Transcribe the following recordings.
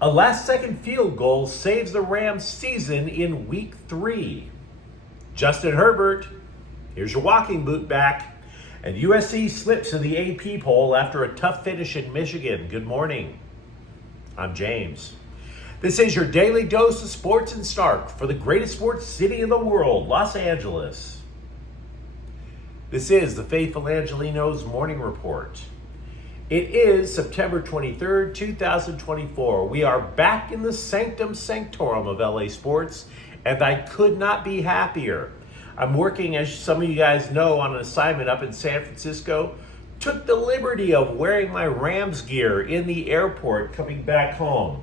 A last-second field goal saves the Rams' season in Week 3. Justin Herbert, here's your walking boot back. And USC slips in the AP poll after a tough finish in Michigan. Good morning. I'm James. This is your daily dose of sports in Stark for the greatest sports city in the world, Los Angeles. This is the Faithful Angelenos Morning Report. It is September 23rd, 2024. We are back in the sanctum sanctorum of LA sports, and I could not be happier. I'm working, as some of you guys know, on an assignment up in San Francisco. Took the liberty of wearing my Rams gear in the airport coming back home.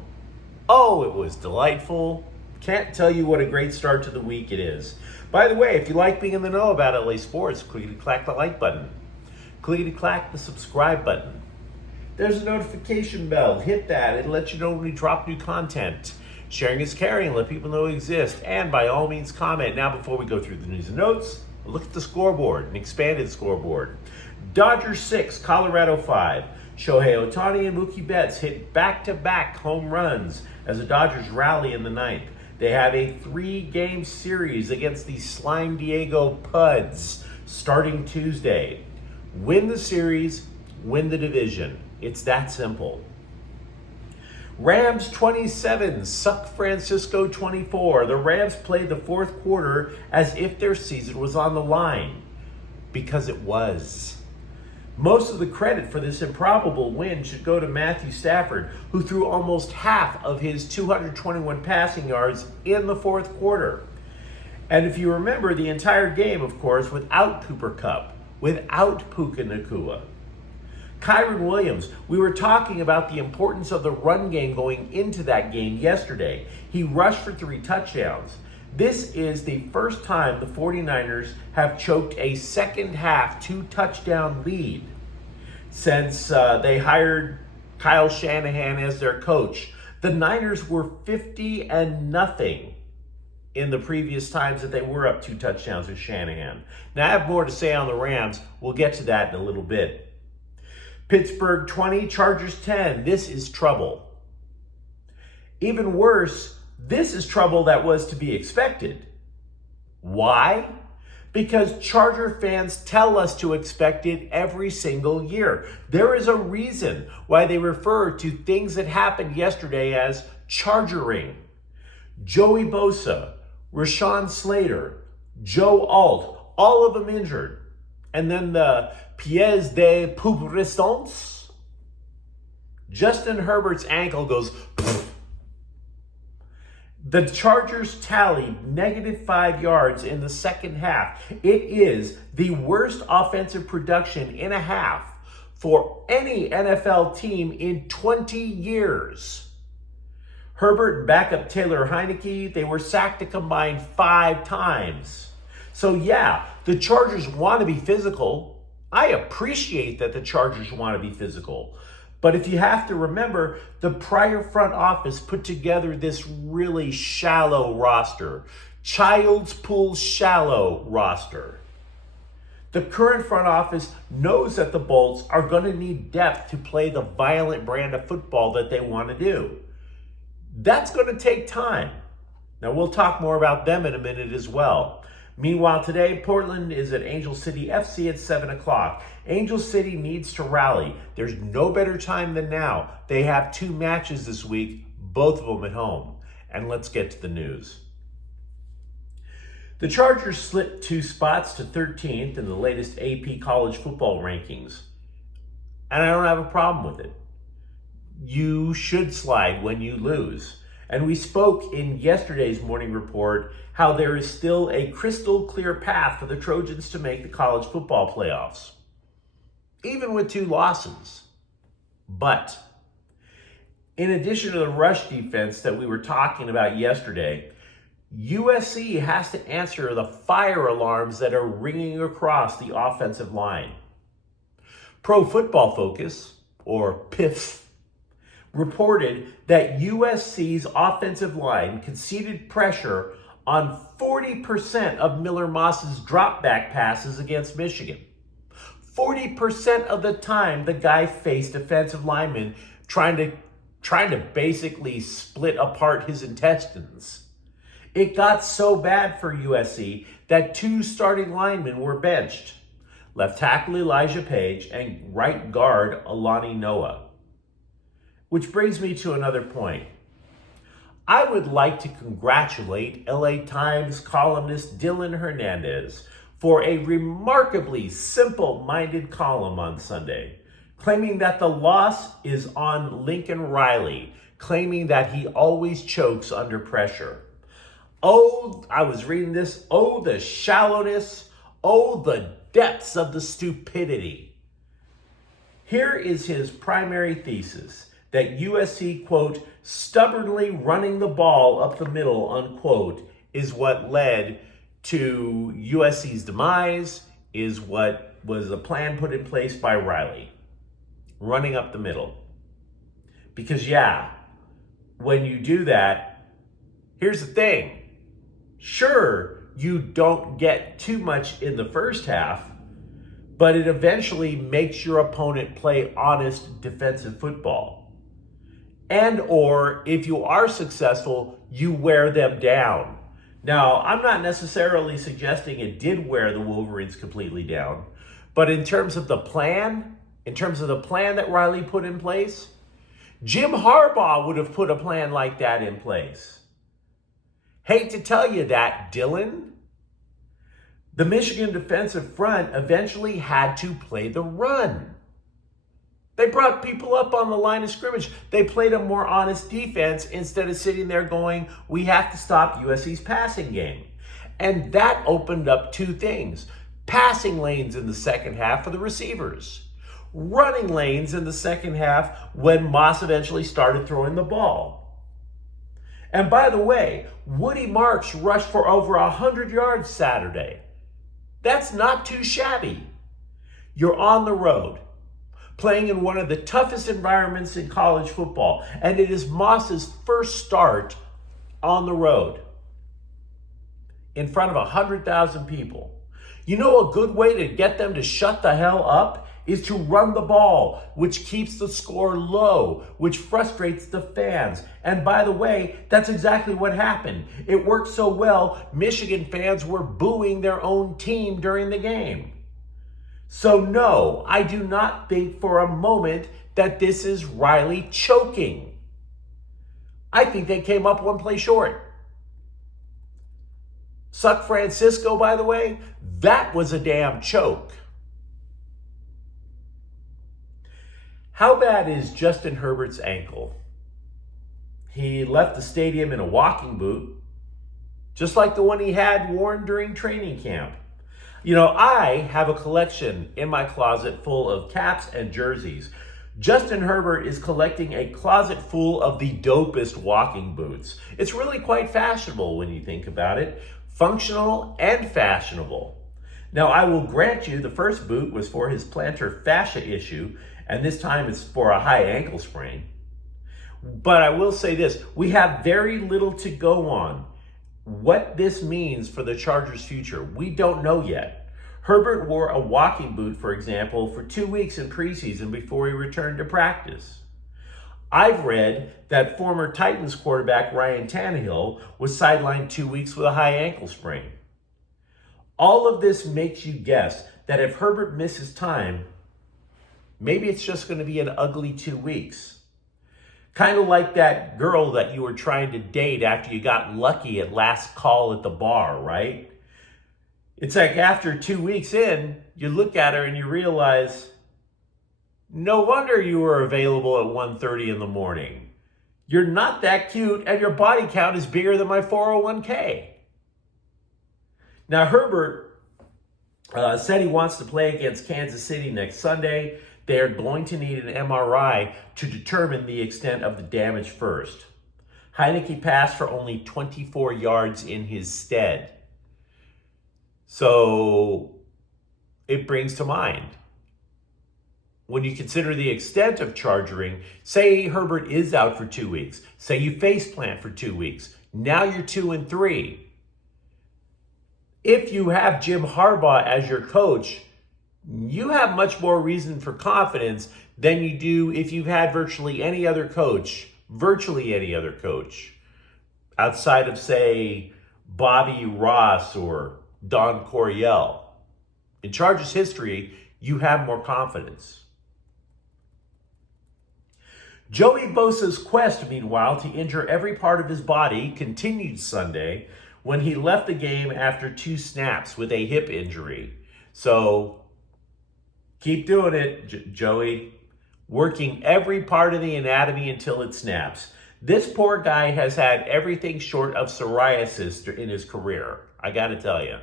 Oh, it was delightful. Can't tell you what a great start to the week it is. By the way, if you like being in the know about LA sports, clickety-clack the like button. Clickety-clack the subscribe button. There's a notification bell. Hit that. It'll let you know when we drop new content. Sharing is caring. Let people know we exist. And by all means, comment. Now, before we go through the news and notes, look at the scoreboard, an expanded scoreboard. Dodgers 6, Colorado 5. Shohei Ohtani and Mookie Betts hit back-to-back home runs as the Dodgers rally in the ninth. They have a 3-game series against the Slime Diego Puds starting Tuesday. Win the series, win the division. It's that simple. Rams 27, San Francisco 24. The Rams played the fourth quarter as if their season was on the line, because it was. Most of the credit for this improbable win should go to Matthew Stafford, who threw almost half of his 221 passing yards in the fourth quarter. And if you remember, the entire game, of course, without Cooper Kupp, without Puka Nacua. Kyren Williams, we were talking about the importance of the run game going into that game yesterday. He rushed for 3 touchdowns. This is the first time the 49ers have choked a second half 2-touchdown lead since they hired Kyle Shanahan as their coach. The Niners were 50-0 in the previous times that they were up 2 touchdowns with Shanahan. Now, I have more to say on the Rams. We'll get to that in a little bit. Pittsburgh 20, Chargers 10. This is trouble. Even worse, this is trouble that was to be expected. Why? Because Charger fans tell us to expect it every single year. There is a reason why they refer to things that happened yesterday as chargering. Joey Bosa, Rashawn Slater, Joe Alt, all of them injured. And then the pièce de resistance. Justin Herbert's ankle goes pfft. The Chargers tallied -5 yards in the second half. It is the worst offensive production in a half for any NFL team in 20 years. Herbert and backup Taylor Heineke, they were sacked a combined 5 times. So yeah, the Chargers want to be physical. I appreciate that the Chargers want to be physical. But if you have to remember, the prior front office put together this really shallow roster. Child's pool shallow roster. The current front office knows that the Bolts are going to need depth to play the violent brand of football that they want to do. That's going to take time. Now, we'll talk more about them in a minute as well. Meanwhile, today, Portland is at Angel City FC at 7 o'clock. Angel City needs to rally. There's no better time than now. They have 2 matches this week, both of them at home. And let's get to the news. The Chargers slipped 2 spots to 13th in the latest AP college football rankings. And I don't have a problem with it. You should slide when you lose. And we spoke in yesterday's morning report how there is still a crystal clear path for the Trojans to make the college football playoffs, even with 2 losses. But in addition to the rush defense that we were talking about yesterday, USC has to answer the fire alarms that are ringing across the offensive line. Pro Football Focus, or PIF, reported that USC's offensive line conceded pressure on 40% of Miller Moss's drop back passes against Michigan. 40% of the time the guy faced defensive linemen trying to trying to basically split apart his intestines. It got so bad for USC that 2 starting linemen were benched. Left tackle Elijah Page and right guard Alani Noah. Which brings me to another point. I would like to congratulate LA Times columnist Dylan Hernandez for a remarkably simple-minded column on Sunday, claiming that the loss is on Lincoln Riley, claiming that he always chokes under pressure. Oh, I was reading this. Oh, the shallowness. Oh, the depths of the stupidity. Here is his primary thesis, that USC, quote, stubbornly running the ball up the middle, unquote, is what led to USC's demise, is what was a plan put in place by Riley. Running up the middle. Because, yeah, when you do that, here's the thing. Sure, you don't get too much in the first half, but it eventually makes your opponent play honest defensive football. And or if you are successful, you wear them down. Now, I'm not necessarily suggesting it did wear the Wolverines completely down, but in terms of the plan that Riley put in place, Jim Harbaugh would have put a plan like that in place. Hate to tell you that, Dylan. The Michigan defensive front eventually had to play the run. They brought people up on the line of scrimmage. They played a more honest defense instead of sitting there going, we have to stop USC's passing game. And that opened up 2 things. Passing lanes in the second half for the receivers. Running lanes in the second half when Moss eventually started throwing the ball. And by the way, Woody Marks rushed for over 100 yards Saturday. That's not too shabby. You're on the road, playing in one of the toughest environments in college football, and it is Moss's first start on the road in front of 100,000 people. You know a good way to get them to shut the hell up is to run the ball, which keeps the score low, which frustrates the fans. And by the way, that's exactly what happened. It worked so well, Michigan fans were booing their own team during the game. So no, I do not think for a moment that this is Riley choking. I think they came up 1 play short. Suck Francisco, by the way, that was a damn choke. How bad is Justin Herbert's ankle? He left the stadium in a walking boot, just like the one he had worn during training camp. You know, I have a collection in my closet full of caps and jerseys. Justin Herbert is collecting a closet full of the dopest walking boots. It's really quite fashionable when you think about it. Functional and fashionable. Now, I will grant you the first boot was for his plantar fascia issue, and this time it's for a high ankle sprain. But I will say this, we have very little to go on. What this means for the Chargers' future, we don't know yet. Herbert wore a walking boot, for example, for 2 weeks in preseason before he returned to practice. I've read that former Titans quarterback Ryan Tannehill was sidelined 2 weeks with a high ankle sprain. All of this makes you guess that if Herbert misses time, maybe it's just going to be an ugly 2 weeks. Kind of like that girl that you were trying to date after you got lucky at last call at the bar, right? It's like after 2 weeks in, you look at her and you realize, no wonder you were available at 1:30 in the morning. You're not that cute and your body count is bigger than my 401k. Now, Herbert said he wants to play against Kansas City next Sunday. They are going to need an MRI to determine the extent of the damage first. Heineke passed for only 24 yards in his stead. So it brings to mind, when you consider the extent of chargering, say Herbert is out for 2 weeks, say you face plant for 2 weeks, now you're 2-3. If you have Jim Harbaugh as your coach, you have much more reason for confidence than you do if you've had virtually any other coach virtually any other coach, outside of, say, Bobby Ross or Don Coryell. In Chargers history, you have more confidence. Joey Bosa's quest, meanwhile, to injure every part of his body continued Sunday when he left the game after 2 snaps with a hip injury. So keep doing it, Joey. Working every part of the anatomy until it snaps. This poor guy has had everything short of psoriasis in his career, I got to tell you.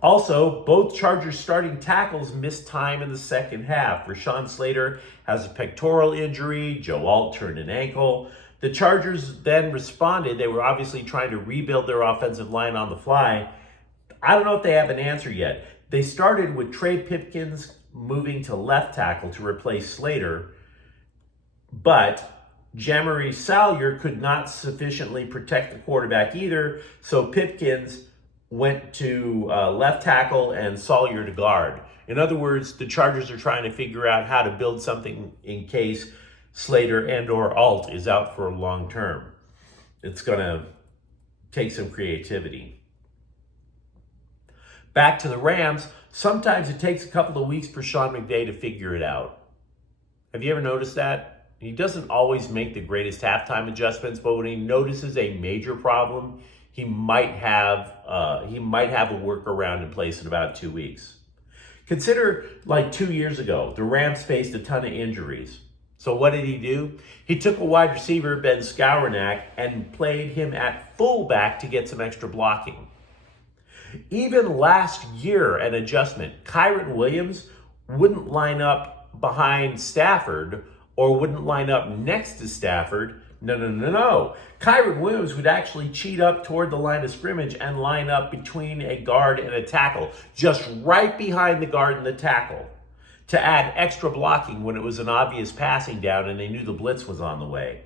Also, both Chargers starting tackles missed time in the second half. Rashawn Slater has a pectoral injury. Joe Alt turned an ankle. The Chargers then responded. They were obviously trying to rebuild their offensive line on the fly. I don't know if they have an answer yet. They started with Trey Pipkins moving to left tackle to replace Slater, but Jamari Salyer could not sufficiently protect the quarterback either, so Pipkins went to left tackle and Salyer to guard. In other words, the Chargers are trying to figure out how to build something in case Slater and or Alt is out for a long term. It's going to take some creativity. Back to the Rams, sometimes it takes a couple of weeks for Sean McVay to figure it out. Have you ever noticed that? He doesn't always make the greatest halftime adjustments, but when he notices a major problem, he might have a workaround in place in about 2 weeks. Consider like 2 years ago, the Rams faced a ton of injuries. So what did he do? He took a wide receiver, Ben Skowronek, and played him at fullback to get some extra blocking. Even last year, an adjustment, Kyren Williams wouldn't line up behind Stafford or wouldn't line up next to Stafford. No. Kyren Williams would actually cheat up toward the line of scrimmage and line up between a guard and a tackle, just right behind the guard and the tackle, to add extra blocking when it was an obvious passing down and they knew the blitz was on the way.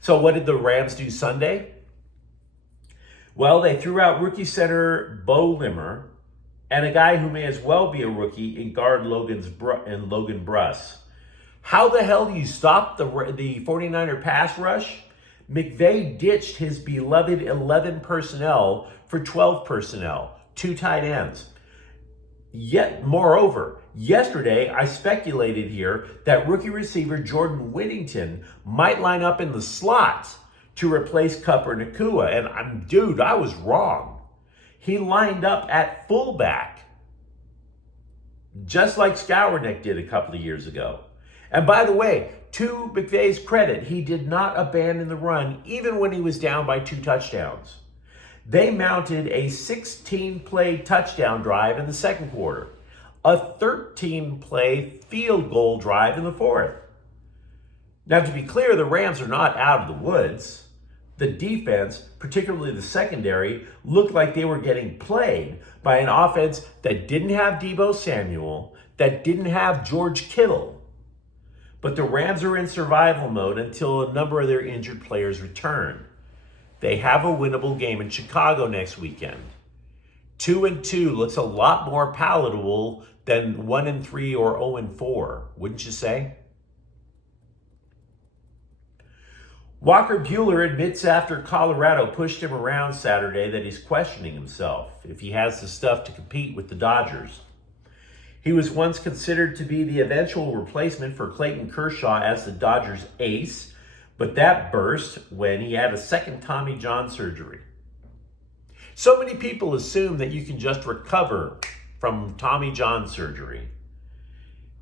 So what did the Rams do Sunday? Well, they threw out rookie center Bo Limmer and a guy who may as well be a rookie in guard Logan Bruss. How the hell do you stop the 49er pass rush? McVay ditched his beloved 11 personnel for 12 personnel, 2 tight ends. Yet, moreover, yesterday I speculated here that rookie receiver Jordan Whittington might line up in the slot to replace Cupper Nakua. And I was wrong. He lined up at fullback, just like Skowronek did a couple of years ago. And by the way, to McVay's credit, he did not abandon the run even when he was down by 2 touchdowns. They mounted a 16-play touchdown drive in the second quarter, a 13-play field goal drive in the fourth. Now, to be clear, the Rams are not out of the woods. The defense, particularly the secondary, looked like they were getting played by an offense that didn't have Deebo Samuel, that didn't have George Kittle. But the Rams are in survival mode until a number of their injured players return. They have a winnable game in Chicago next weekend. 2-2 looks a lot more palatable than 1-3 or 0-4, wouldn't you say? Walker Buehler admits after Colorado pushed him around Saturday that he's questioning himself if he has the stuff to compete with the Dodgers. He was once considered to be the eventual replacement for Clayton Kershaw as the Dodgers' ace, but that burst when he had a second Tommy John surgery. So many people assume that you can just recover from Tommy John surgery.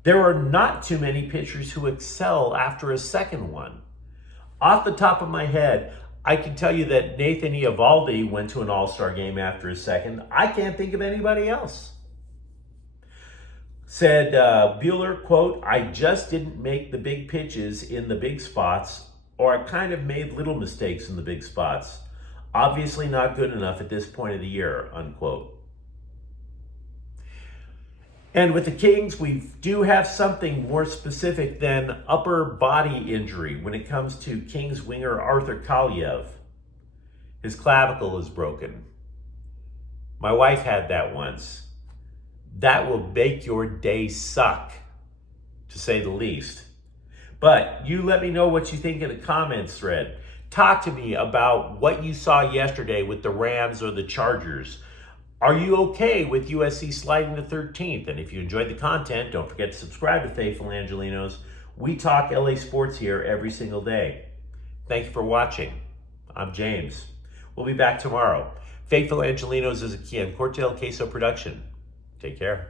There are not too many pitchers who excel after a second one. Off the top of my head, I can tell you that Nathan Eovaldi went to an all-star game after his second. I can't think of anybody else. Said Buehler, quote, "I just didn't make the big pitches in the big spots, or I kind of made little mistakes in the big spots. Obviously not good enough at this point of the year," unquote. And with the Kings, we do have something more specific than upper body injury when it comes to Kings winger Arthur Kaliev. His clavicle is broken. My wife had that once. That will make your day suck, to say the least. But you let me know what you think in the comments thread. Talk to me about what you saw yesterday with the Rams or the Chargers. Are you okay with USC sliding to 13th? And if you enjoyed the content, don't forget to subscribe to Faithful Angelenos. We talk LA sports here every single day. Thank you for watching. I'm James. We'll be back tomorrow. Faithful Angelenos is a Ken Cortell Queso production. Take care.